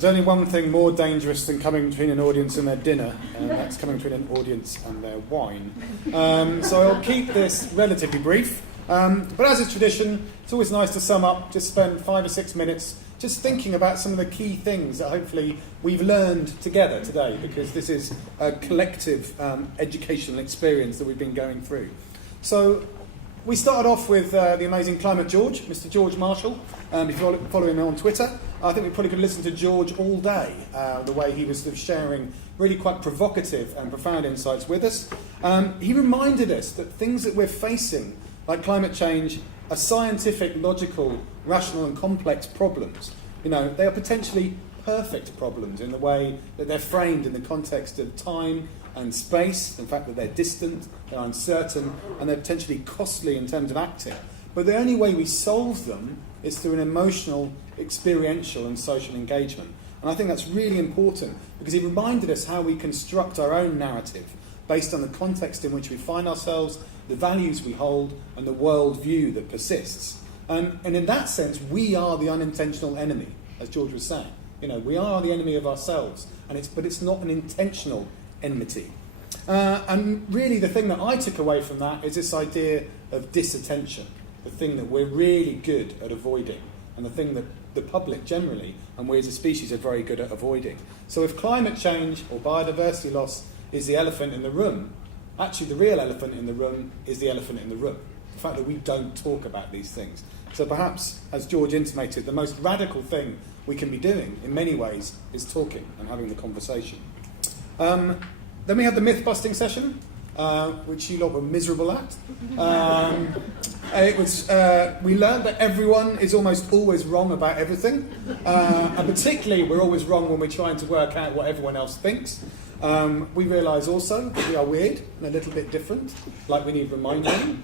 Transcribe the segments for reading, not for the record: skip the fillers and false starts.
There's only one thing more dangerous than coming between an audience and their dinner, and that's coming between an audience and their wine. So I'll keep this relatively brief. But as is tradition, it's always nice to sum up, just spend 5 or 6 minutes just thinking about some of the key things that hopefully we've learned together today, because this is a collective educational experience that we've been going through. So we started off with the amazing Climate George, Mr. George Marshall. If you follow him on Twitter, I think we probably could listen to George all day, the way he was sort of sharing really quite provocative and profound insights with us. He reminded us that things that we're facing, like climate change, are scientific, logical, rational and complex problems. You know, they are potentially perfect problems in the way that they're framed in the context of time and space, the fact that they're distant, they're uncertain, and they're potentially costly in terms of acting. But the only way we solve them is through an emotional, experiential and social engagement. And I think that's really important, because he reminded us how we construct our own narrative based on the context in which we find ourselves, the values we hold, and the worldview that persists. And in that sense, we are the unintentional enemy, as George was saying. You know, we are the enemy of ourselves, but it's not an intentional enmity. And really the thing that I took away from that is this idea of disattention, the thing that we're really good at avoiding, and the thing that the public generally, and we as a species, are very good at avoiding. So if climate change or biodiversity loss is the elephant in the room, actually the real elephant in the room is the elephant in the room. The fact that we don't talk about these things. So perhaps, as George intimated, the most radical thing we can be doing, in many ways, is talking and having the conversation. Then we had the myth-busting session, which you lot were miserable at. We learned that everyone is almost always wrong about everything, and particularly we're always wrong when we're trying to work out what everyone else thinks. We realise also that we are weird and a little bit different, like we need reminding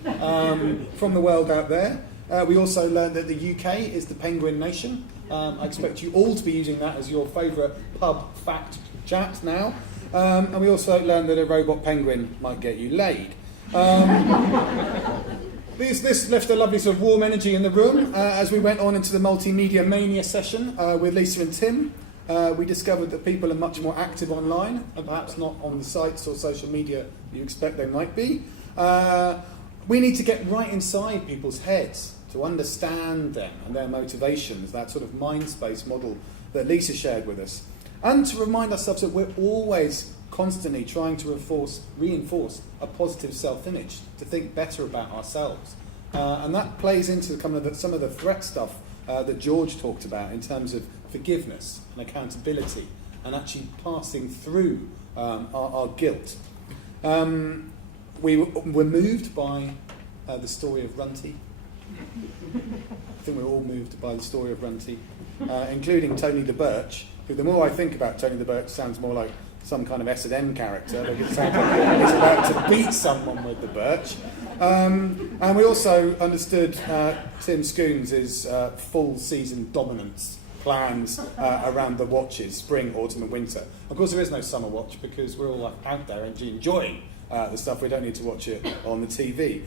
from the world out there. We also learned that the UK is the penguin nation. I expect you all to be using that as your favourite pub fact chat now. And we also learned that a robot penguin might get you laid. This left a lovely sort of warm energy in the room. As we went on into the multimedia mania session with Lisa and Tim, we discovered that people are much more active online, and perhaps not on the sites or social media you expect they might be. We need to get right inside people's heads to understand them and their motivations, that sort of mind space model that Lisa shared with us. And to remind ourselves that we're always constantly trying to reinforce a positive self-image, to think better about ourselves. And that plays into some of the threat stuff that George talked about in terms of forgiveness and accountability and actually passing through our guilt. We were moved by the story of Runty. I think we're all moved by the story of Runty, including Tony the Birch, who, the more I think about Tony the Birch, sounds more like some kind of S&M character. Like it sounds like he's about to beat someone with the birch. And we also understood Tim Scoons' full season dominance plans around the watches, spring, autumn and winter. Of course there is no summer watch because we're all out there enjoying the stuff. We don't need to watch it on the TV.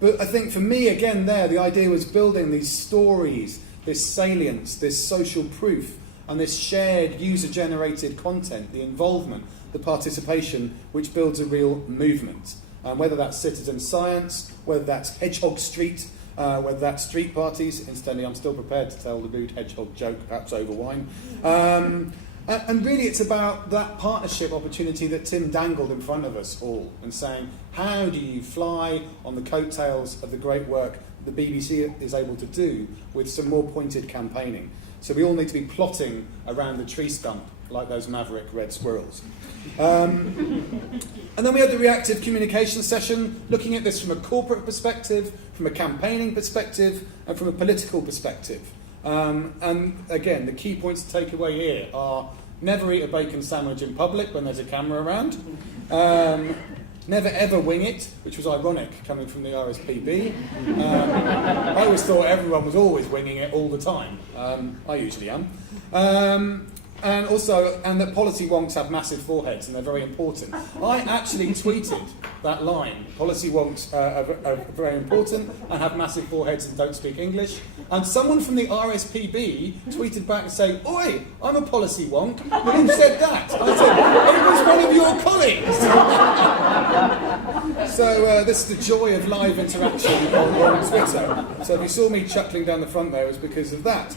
But I think for me, again, the idea was building these stories, this salience, this social proof, and this shared user-generated content, the involvement, the participation, which builds a real movement. Whether that's citizen science, whether that's Hedgehog Street, whether that's street parties. Incidentally, I'm still prepared to tell the rude hedgehog joke, perhaps over wine. And really it's about that partnership opportunity that Tim dangled in front of us all, and saying, how do you fly on the coattails of the great work the BBC is able to do with some more pointed campaigning? So we all need to be plotting around the tree stump like those maverick red squirrels. And then we had the reactive communication session, looking at this from a corporate perspective, from a campaigning perspective, and from a political perspective. And again, the key points to take away here are: never eat a bacon sandwich in public when there's a camera around. Never ever wing it, which was ironic coming from the RSPB. I always thought everyone was always winging it all the time. I usually am. And that policy wonks have massive foreheads and they're very important. I actually tweeted that line. Policy wonks are very important and have massive foreheads and don't speak English. And someone from the RSPB tweeted back and saying, "Oi, I'm a policy wonk. Who said that?" I said, "It was one of your colleagues." So this is the joy of live interaction on Twitter. So if you saw me chuckling down the front there, it was because of that.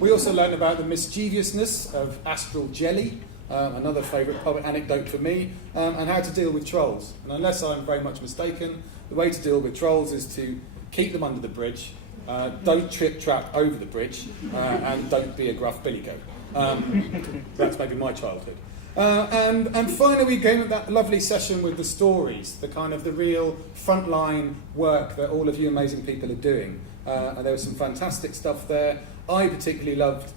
We also learned about the mischievousness of astral jelly, another favourite public anecdote for me, and how to deal with trolls. And unless I'm very much mistaken, the way to deal with trolls is to keep them under the bridge, don't trap over the bridge, and don't be a gruff billy goat. That's maybe my childhood. And finally we came at that lovely session with the stories, the kind of the real frontline work that all of you amazing people are doing. And there was some fantastic stuff there. I particularly loved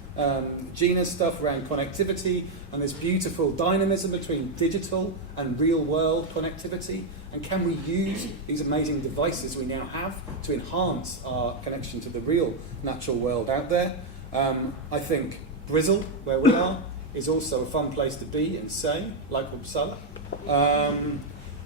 Gina's stuff around connectivity and this beautiful dynamism between digital and real-world connectivity. And can we use these amazing devices we now have to enhance our connection to the real natural world out there? I think Brizzle, where we are, is also a fun place to be and say, like Uppsala.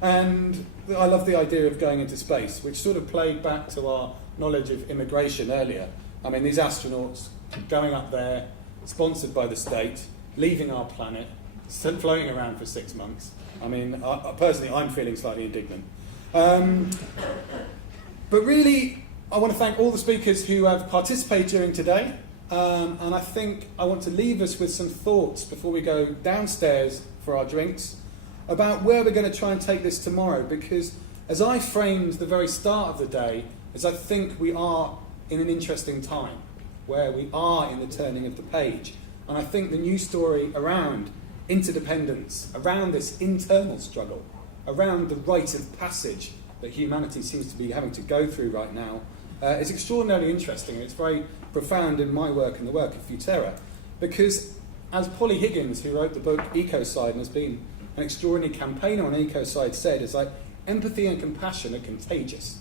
And I love the idea of going into space, which sort of played back to our knowledge of immigration earlier. I mean, these astronauts going up there, sponsored by the state, leaving our planet, floating around for 6 months. I mean, personally, I'm feeling slightly indignant. But really, I want to thank all the speakers who have participated during today. And I think I want to leave us with some thoughts before we go downstairs for our drinks about where we're going to try and take this tomorrow. Because as I framed the very start of the day, as I think we are in an interesting time, where we are in the turning of the page. And I think the news story around interdependence, around this internal struggle, around the rite of passage that humanity seems to be having to go through right now, is extraordinarily interesting. It's very profound in my work and the work of Futerra, because as Polly Higgins, who wrote the book Ecocide and has been an extraordinary campaigner on Ecocide, said, it's like empathy and compassion are contagious,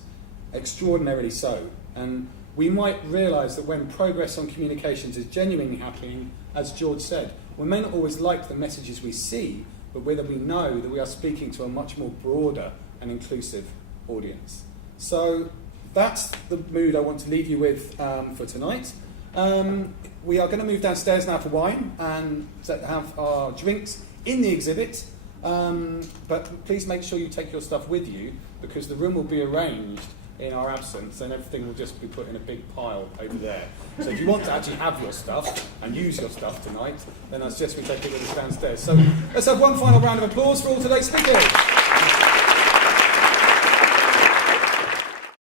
extraordinarily so. And we might realise that when progress on communications is genuinely happening, as George said, we may not always like the messages we see, but whether we know that we are speaking to a much more broader and inclusive audience. So that's the mood I want to leave you with for tonight. We are going to move downstairs now for wine and have our drinks in the exhibit. But please make sure you take your stuff with you, because the room will be arranged in our absence and everything will just be put in a big pile over there. So if you want to actually have your stuff and use your stuff tonight, then I suggest we take it with us downstairs. So let's have one final round of applause for all today's speakers.